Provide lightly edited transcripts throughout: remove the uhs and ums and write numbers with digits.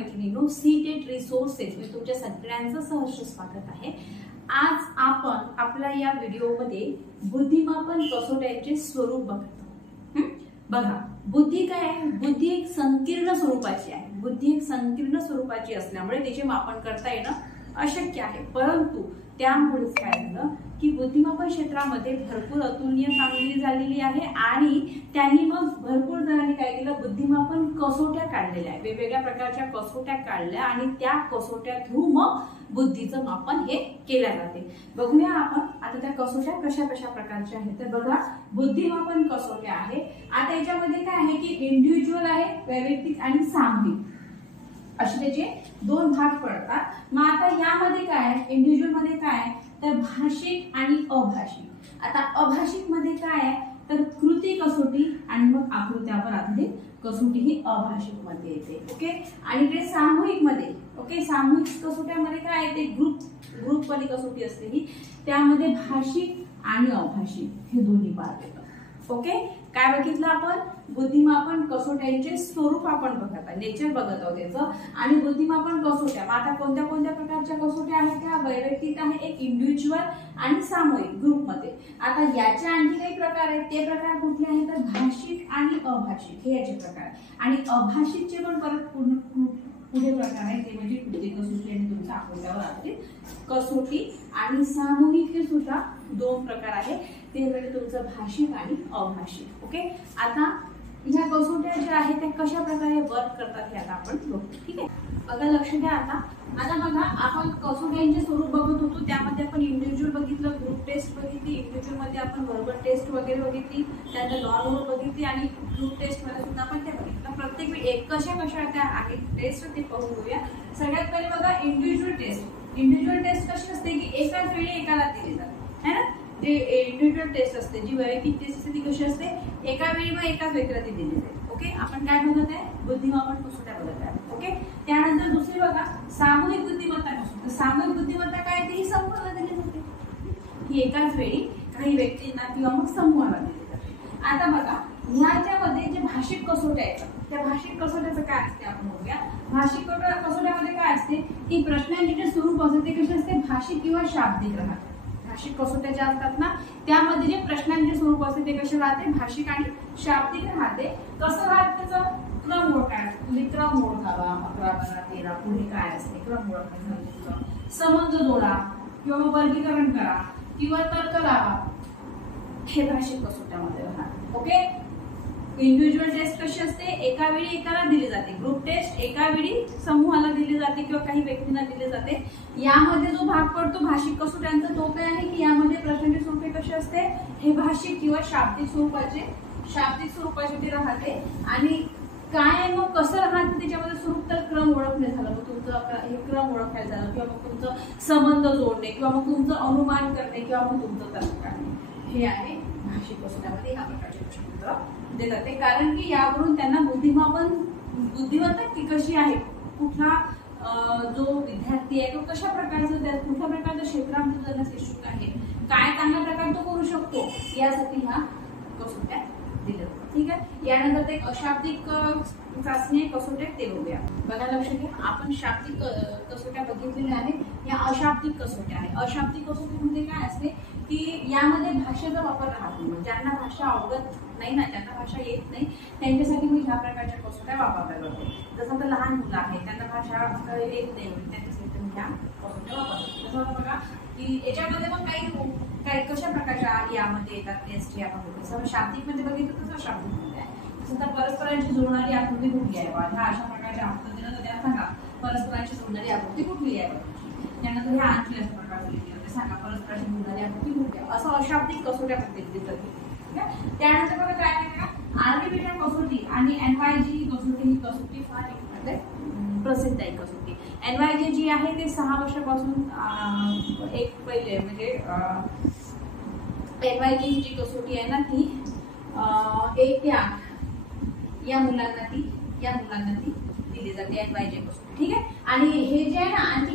मैत्रिणींनो, CTET resources मी तुमच्या सगळ्यांचं सहर्ष स्वागत आहे। आज आपण आपल्या या व्हिडिओमध्ये बुद्धिमापन कसोट्यांचे स्वरूप बघतो। बघा, बुद्धी काय आहे? बुद्धी एक संकीर्ण स्वरूपाची आहे। बुद्धी एक संकीर्ण स्वरूपाची असल्यामुळे त्याचे मापन करता येणं अशक्य आहे। परंतु त्यामुळेच काय झालं की बुद्धिमापन क्षेत्रामध्ये भरपूर अतुलनीय कामगिरी झालेली आहे आणि त्यांनी मग भरपूर जणांनी काय केलं, बुद्धिमापन कसोट्या काढलेल्या आहे। वेगवेगळ्या प्रकारच्या कसोट्या काढल्या आणि त्या कसोट्या थ्रू मग बुद्धीचं मापन हे केल्या जाते। बघूया आपण आता त्या कसोट्या कशा कशा प्रकारच्या आहेत। तर बघा, बुद्धिमापन कसोट्या आहे। आता याच्यामध्ये काय आहे की इंडिव्हिज्युअल आहे, वैयक्तिक आणि सामूहिक असे त्याचे दोन भाग पडतात। मग आता यामध्ये काय आहे, इंडिव्हिज्युअल मध्ये काय आहे तर भाषिक आणि अभाषिक। आता अभाषिक मध्ये काय आहे तर कृती कसोटी आणि मग आकृत्यावर आधारित कसोटी ही अभाषिक मध्ये येते। ओके, आणि इकडे सामूहिक मध्ये ओके, सामूहिक कसोट्यामध्ये काय येते, ग्रुप वाली कसोटी असते ही, त्यामध्ये भाषिक आणि अभाषिक हे दोन्ही भाग येतात। ओके, काय बघितलं आपण, बुद्धिमापन कसोट्यांचे स्वरूप आपण बघत आहे, नेचर बघत आहोत त्याचं। आणि बुद्धिमापन कसोट्या आता कोणत्या कोणत्या प्रकारच्या कसोट्या आहेत, त्या वैयक्तिक आहे, एक इंडिव्हिज्युअल आणि सामूहिक ग्रुप मध्ये। आता याचे आणखी काही प्रकार आहेत, ते प्रकार कुठले आहेत तर भाषिक आणि अभाषिक हे याचे प्रकार आहेत। आणि अभाषिकचे पण परत पुढे प्रकार आहेत, ते म्हणजे कृती कसोटी आणि तुमच्या आकृत्यावर आधारित कसोटी। आणि सामूहिक सुद्धा दोन प्रकार आहेत, ते म्हणजे तुमचं भाषिक आणि अभाषिक। ओके, आता ह्या कसोट्या ज्या आहेत त्या कशा प्रकारे वर्क करतात हे आता आपण बघू। ठीक आहे, बघा लक्ष द्या। आता बघा, आपण कसोट्यांचे स्वरूप बघत होतो, त्यामध्ये आपण इंडिव्हिज्युअल बघितलं, ग्रुप टेस्ट बघितली, इंडिव्हिज्युअल मध्ये आपण व्हर्बल टेस्ट वगैरे बघितली, त्यानंतर नॉन व्हर्बल बघितली आणि ग्रुप टेस्ट मध्ये सुद्धा आपण ते बघितलं। प्रत्येक वेळी कशा कशा त्या आहेत टेस्ट ते पाहून घेऊया। सगळ्यात पहिले बघा इंडिव्हिज्युअल टेस्ट। इंडिव्हिज्युअल टेस्ट कशी असते की एकाच वेळी एकाला दिली जाते, है ना। जे इंडिव्हिज्युअल टेस्ट असते, जी वैयक्तिक टेस्ट असते ती कशी असते, एका वेळी मग एकाच व्यक्तीला ती दिली जाते। ओके, आपण काय बघत आहे, बुद्धिमापन कसोट्या बघत आहे। ओके, त्यानंतर दुसरी बघा सामूहिक बुद्धिमत्ता कसोटी। सामूहिक बुद्धिमत्ता काय ती समूहाला दिली जाते, ही एकाच वेळी काही व्यक्तींना किंवा मग समूहाला दिली जाते। आता बघा, ह्याच्यामध्ये जे भाषिक कसोट्या आहेत, त्या भाषिक कसोट्याचं काय असते आपण बघूया। भाषिक कसोट्यामध्ये काय असते की प्रश्नांचे जे स्वरूप असते ते कसे असते, भाषिक किंवा शाब्दिक राहते। भाषिक कसोट्या ज्या असतात ना, त्यामध्ये जे प्रश्नांचे स्वरूप असते ते कसे राहते, भाषिक आणि शाब्दिक राहते। कसं राहते त्याचं क्रम ओळखायला, तुम्ही क्रम ओळखावा, 11 12 13 पुढे काय असते क्रम ओळखायचा, संबंध जोडा किंवा मग वर्गीकरण करा किंवा तर्क लावा, हे भाषिक कसोट्यामध्ये राहते। ओके, इंडिव्हिज्युअल टेस्ट कशी असते, एका वेळी एकाला दिली जाते, ग्रुप टेस्ट एका वेळी समूहाला दिली जाते किंवा काही व्यक्तींना दिली जाते। यामध्ये जो भाग पडतो भाषिक कसोट्यांचा तो काय आहे की यामध्ये प्रश्नांची स्वरूपे कशी असते, हे भाषिक किंवा शाब्दिक स्वरूपाचे ते राहते। आणि काय मग कसं राहते त्याच्यामध्ये स्वरूप, तर क्रम ओळखणे झालं, मग तुमचं हे क्रम ओळखायला झालं किंवा मग तुमचं संबंध जोडणे किंवा मग तुमचं अनुमान करणे किंवा मग तुमचं तर्क काढणे, हे आहे भाषिक कसोट्यामध्ये ह्या प्रकारचे प्रश्न देतात ते। कारण की यावरून त्यांना बुद्धिमत्ता की कशी आहे, कुठला जो विद्यार्थी आहे तो कशा प्रकारचं, कुठल्या प्रकारच्या क्षेत्रामध्ये जाण्यास इच्छुक आहे, काय चांगल्या प्रकारे तो करू शकतो, यासाठी ह्या कसोट्या दिल्या जातात। ठीक आहे, यानंतर ते अशाब्दिक चाचणी कसोट्या ते बघूया। बघा लक्ष द्या, आपण शाब्दिक कसोट्या बघितलेल्या आहेत, या अशाब्दिक कसोट्या आहेत। अशाब्दिक कसोटीमध्ये काय असते की यामध्ये भाषेचा वापर राहत नाही, ज्यांना भाषा आवडत नाही ना, ज्यांना भाषा येत नाही त्यांच्यासाठी मी ह्या प्रकारच्या कसोट्या वापरल्या जाते। जसं आता लहान मुलं आहेत त्यांना भाषा येत नाही, त्यांच्यासाठी मी ह्या कसोट्या वापरते। जसं बघा की याच्यामध्ये मग काही कशा प्रकारच्या यामध्ये येतात टेस्ट हे आपण बघतो। जसं शाब्दिक मध्ये बघितलं तसं शाब्दिक मध्ये आहे। तसं तर परस्परांची जोडणारी आकृती कुठली आहे, ह्या अशा प्रकारच्या आकृतीनं त्या सांगा परस्परांची जोडणारी आकृती कुठली आहे, त्यानंतर ह्या आणखी अशा प्रकारचे सांगा परस्परांची जोडणारी आकृती कुठली आहे, असं अशाब्दिक कसोट्या पद्धतीने जाते। त्यानंतर बघा काय आहे, आर्बिट्ररी कसोटी आणि NYG कसोटी, ही कसोटी फार प्रसिद्ध आहे कसोटी। NYG जी आहे ते 6 वर्षापासून एक पहिले म्हणजे NYG जी कसोटी आहे ना ती 1 ते 8 या मुलांना ती दिली जाते NYG कसोटी। ठीक आहे, आणि हे जे आहे ना आणखी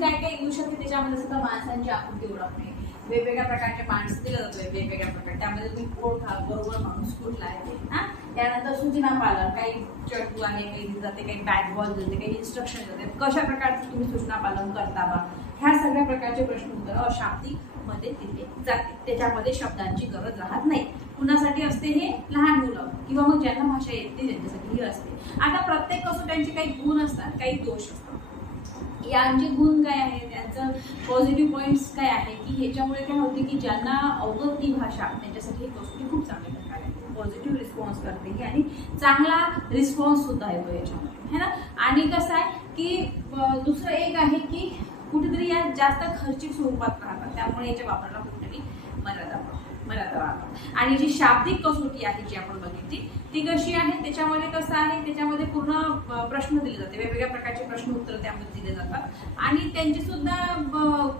काय येऊ शकते त्याच्यामध्ये सुद्धा माणसांची आकृती ओळखणे, वेगवेगळ्या प्रकारचे माणसं दिलं जातं, वेगवेगळ्या प्रकार, त्यामध्ये तुम्ही ओळखा बरोबर माणूस कुठला आहे हा. त्यानंतर सूचना पालन, काही चटू आहे, काही दिले जाते, काही बॅट बॉल दिले, काही इन्स्ट्रक्शन देते, कशा प्रकारचं तुम्ही सूचना पालन करता बा, ह्या सगळ्या प्रकारचे प्रश्न उत्तर अशाब्दिक मध्ये दिले जाते. त्याच्यामध्ये शब्दांची गरज राहत नाही. कुणासाठी असते हे? लहान मुलं किंवा मग ज्यांना भाषा येते त्यांच्यासाठी हे असते. आता प्रत्येक कसोट्यांचे काही गुण असतात, काही दोष असतात. यांचे गुण काय आहे, त्यांचं पॉझिटिव्ह पॉइंट्स काय आहे की ह्याच्यामुळे काय होते की ज्यांना अवगत ही भाषा त्यांच्यासाठी ही कसोटी खूप चांगल्या प्रकारे पॉझिटिव्ह रिस्पॉन्स करते ही, आणि चांगला रिस्पॉन्स सुद्धा येतो याच्यामध्ये है ना. आणि कसं आहे की दुसरं एक आहे की कुठेतरी या जास्त खर्चिक स्वरूपात राहतात, त्यामुळे याच्या वापराला कुठेतरी मर्यादा राहतात. आणि जी शाब्दिक कसोटी आहे जी आपण बघितली ती कशी आहे, त्याच्यामध्ये कसं आहे, त्याच्यामध्ये पूर्ण प्रश्न दिले जाते, वेगवेगळ्या प्रकारचे प्रश्न उत्तर त्यामध्ये दिले जातात, आणि त्यांचे सुद्धा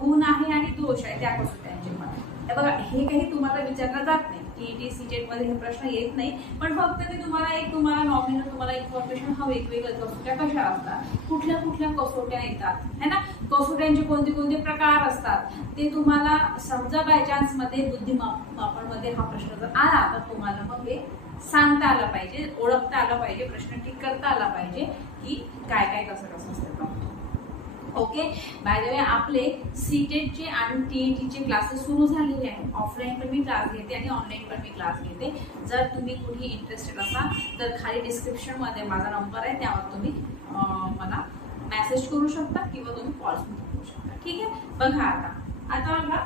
गुण आहे आणि दोष आहे त्या कसोट्यांचे पण. बघा हे काही तुम्हाला विचारलं जात नाही, टीईटी सीटेट मध्ये हे प्रश्न येत नाही, पण फक्त ते तुम्हाला नॉमिनल तुम्हाला इन्फॉर्मेशन हवी, वेगवेगळ्या कसोट्या कशा असतात, कुठल्या कुठल्या कसोट्या येतात है ना, कसोट्यांचे कोणते कोणते प्रकार असतात ते तुम्हाला समजा बाय चान्स मध्ये बुद्धिमापन मध्ये हा प्रश्न जर आला तर तुम्हाला मग हे सांगता आलं पाहिजे, ओळखता आलं पाहिजे, प्रश्न ठीक करता आला पाहिजे की काय काय कसं असतं. ओके, बाय द वे आपले सीटेटचे आणि टीईटीचे क्लासेस सुरू झालेले आहेत. ऑफलाईन पण मी क्लास घेते आणि ऑनलाईन पण मी क्लास घेते. जर तुम्ही कुठे इंटरेस्टेड असाल तर खाली डिस्क्रिप्शन मध्ये माझा नंबर आहे, त्यावर तुम्ही मला मेसेज करू शकता किंवा तुम्ही कॉल करू शकता. ठीक आहे, बघा आता बघा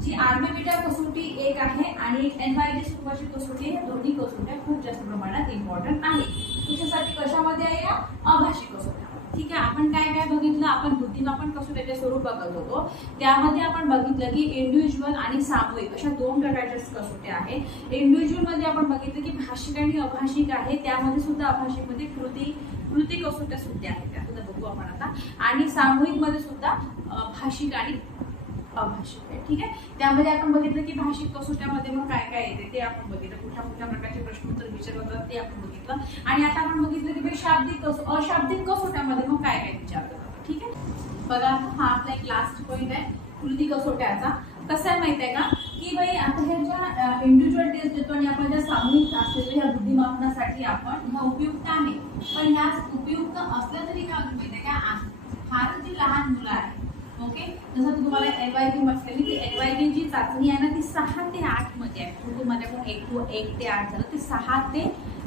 जी आर्मी बीटा कसोटी एक आहे आणि एनवायटी स्वरूपाची कसोटी, या दोन्ही कसोट्या खूप जास्त प्रमाणात इम्पॉर्टंट आहे. तुझ्यासाठी कशामध्ये आहे? या अभाषिक कसोट्या. ठीक आहे, आपण काय काय बघितलं, आपण बुद्धिमापन कसोट्याचे स्वरूप बघत होतो. त्यामध्ये आपण बघितलं की इंडिव्हिज्युअल आणि सामूहिक अशा दोन प्रकारच्या कसोट्या आहेत. इंडिव्हिज्युअल मध्ये आपण बघितलं की भाषिक आणि अभाषिक आहे, त्यामध्ये सुद्धा अभाषिक मध्ये कृती कसोट्या सुद्धा आहेत, त्या सुद्धा बघू आपण आता. आणि सामूहिक मध्ये सुद्धा भाषिक आणि अभाषिक आहे. ठीक आहे, त्यामध्ये आपण बघितलं की भाषिक कसोट्यामध्ये मग काय काय येते ते आपण बघितलं, कुठल्या कुठल्या प्रकारचे प्रश्न उत्तर विचारले जातात ते आपण बघितलं. आणि आता आपण बघितलं की शाब्दिक अशाब्दिक कसोट्यामध्ये मग काय काय विचारलं जातं. ठीक आहे, बघा हा आपला एक लास्ट पॉइंट आहे कृती कसोट्याचा. कसं आहे माहित आहे का की भाई आता ह्या ज्या इंडिव्हिज्युअल टेस्ट देतो आणि आपण ज्या सामूहिक असलेल्या ह्या बुद्धिमापनासाठी आपण ह्या उपयुक्त आहे, पण ह्या उपयुक्त असल्या तरी काय होतं माहिती आहे का, फार जी लहान मुलं आहेत. ओके, जसं तुम्हाला एनवायटी म्हटलेली की एनवायटी जी चाचणी आहे ना ती 6 ते 8 मध्ये आहे. कुटुंबामध्ये पण 1 ते 8 झालं, ते 6 ते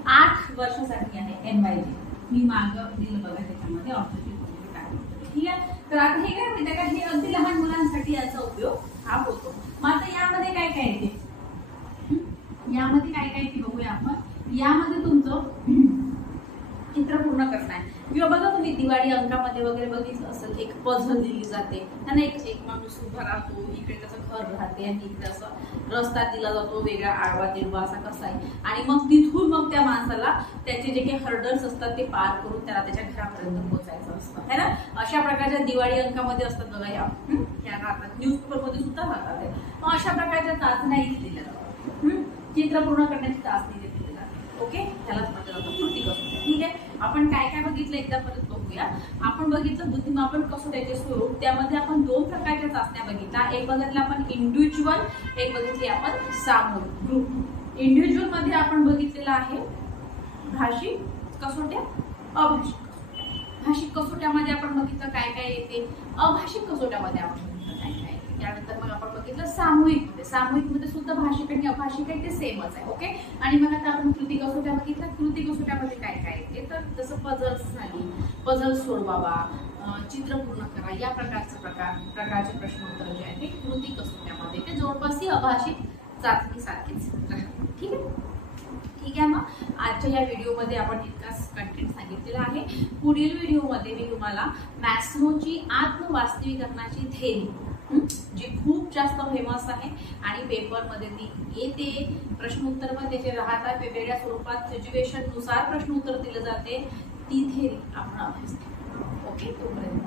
8 वर्षासाठी आहे एनवायटी. मी मागं दिलं बघा त्याच्यामध्ये ऑब्जेक्टिव्ह काय. ठीक आहे, तर आता हे काय माहिती का, हे अगदी लहान मुलांसाठी याचा उपयोग हा होतो. मग आता यामध्ये काय काय येते, यामध्ये काय काय येते बघूया आपण. यामध्ये तुमचं चित्र पूर्ण करणं आहे किंवा बघा तुम्ही दिवाळी अंकामध्ये वगैरे बघितलं असेल, एक पझल दिली जाते त्यांना, एक माणूस उभा राहतो, इकडे त्याचं घर राहते आणि इकडे असं रस्ता दिला जातो वेगळा आडवा तिडवा असा कसा आहे, आणि मग तिथून मग त्या माणसाला त्याचे जे काही हर्डल्स असतात ते पार करून त्याला त्याच्या घरापर्यंत पोहोचायचं असतं है ना. अशा प्रकारच्या दिवाळी अंकामध्ये असतात बघा, या राहतात, न्यूजपेपर मध्ये सुद्धा राहतात. मग अशा प्रकारच्या चाचण्या दिल्या जातात, चित्र पूर्ण करण्याची चाचणी दिली जाते. ओके, त्यालाच म्हटलं जातं कृती कसोटी. ठीक आहे, आपण काय काय बघितलं एकदा परत बघूया. आपण बघितलं बुद्धिमापन कसोट्याचे स्वरूप, त्यामध्ये आपण 2 प्रकारच्या चाचण्या बघितल्या. एक बघितलं आपण इंडिव्हिज्युअल, एक बघितली आपण सामूहिक ग्रुप. इंडिव्हिज्युअल मध्ये आपण बघितलेलं आहे भाषिक कसोट्या, अभाषिक कसोट्या. भाषिक कसोट्यामध्ये आपण बघितलं काय काय येते, अभाषिक कसोट्यामध्ये आपण बघितलं काय काय. त्यानंतर मग आपण बघितलं सामूहिक मध्ये सुद्धा भाषिक आणि अभाषिक आहे ते सेमच आहे. ओके, आणि मग आता आपण कृती कसोट्या बघितल्या. कृती कसोट्यामध्ये काय काय येते, तर जसं पझल्स झाली, पझल सोडवावा, चित्र पूर्ण करा, या प्रकारचे प्रश्न उत्तर जे आहे ते कृती कसोट्यामध्ये ते जवळपास अभाषिक चाचणी सारखीच राहते. ठीक आहे, ठीक आहे. मग आजच्या या व्हिडिओमध्ये आपण इतकाच कंटेंट सांगितलेला आहे. पुढील व्हिडिओमध्ये मी तुम्हाला मॅस्लोची आत्मवास्तविकरणाची थेरी जी खूप जास्त फेमस आहे आणि पेपरमध्ये ती येते, प्रश्न उत्तर पण त्याचे राहतात, वेगवेगळ्या स्वरूपात सिच्युएशन नुसार प्रश्न उत्तर दिले जाते, ती थेरी आपण अभ्यास करू. ओके, तोपर्यंत